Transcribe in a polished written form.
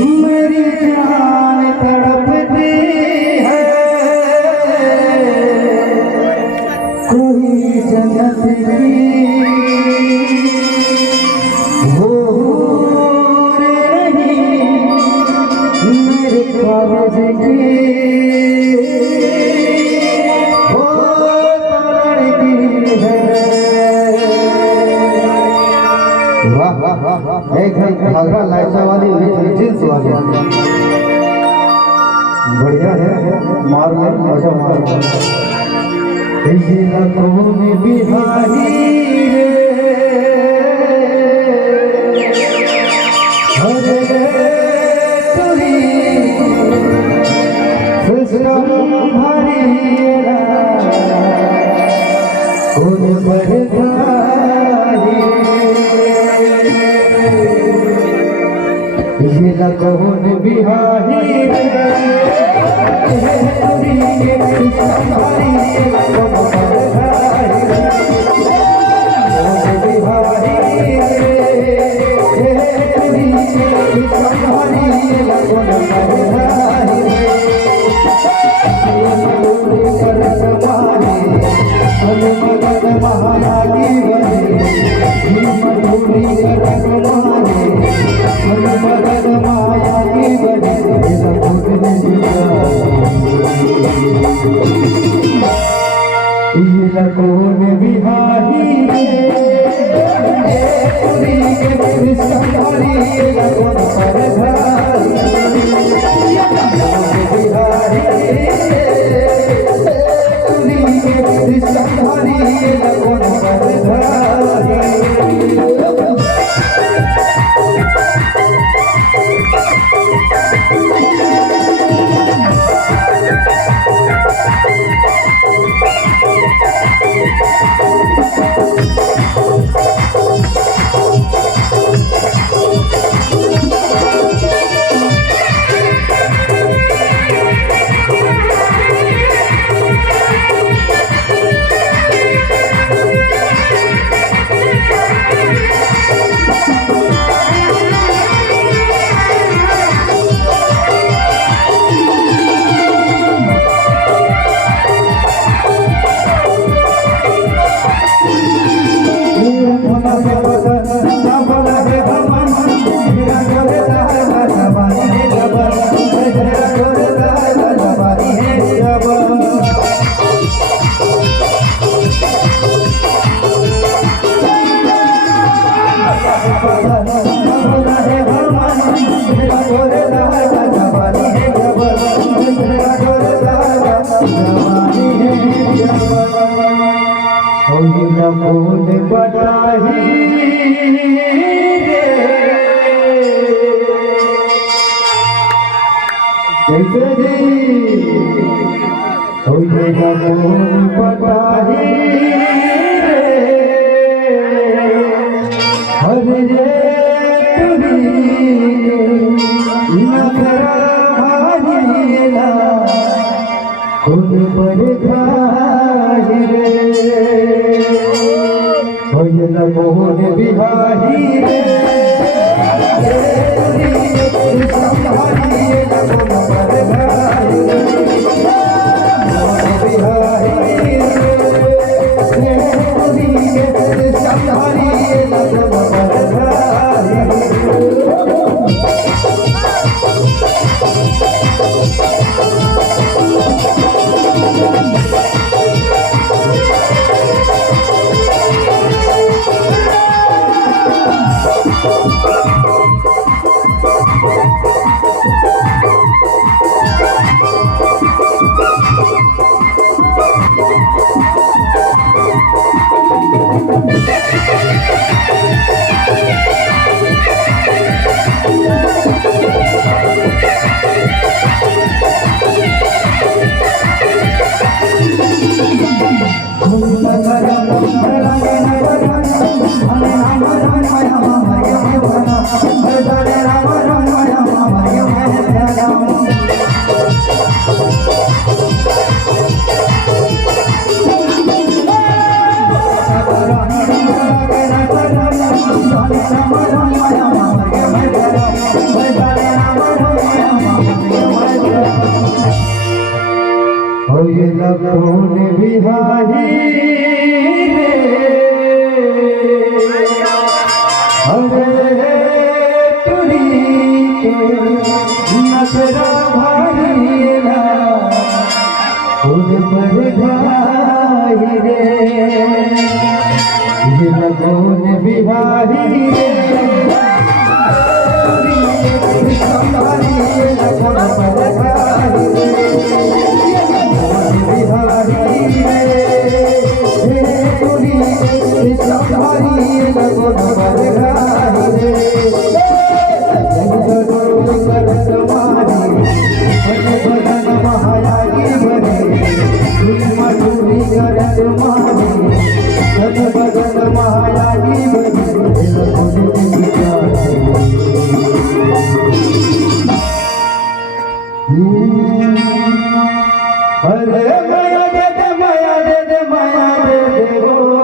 मेरी जान तड़पती है, कोई जन्नत की वो हूर नहीं, मेरे कागज की वो लड़की है। वाह वाह वाह वाह, एक है घाघरा लाइचा वाली हुई जींस वाली, बढ़िया है, मार ले मजा मार। ये लखों में बिहारी हरे तुरी सिस्टम भारी उन बढ़ता ये लगन बिहारी कौन बिहारी कैसे जी हो जाएगा कौन बताही हरे तुरी नखरा भारीला खुद पर खाही रे हो जाएगा कौन बिहारी रे नखरा भारी ना खुद पर घाई रे ये लगन बिहारी रे संभारी ये लगन पर घाई रे बिहारी रे हे तुरी संभारी ये लगन पर घाई रे अरे माया दे दे माया दे दे माया दे दे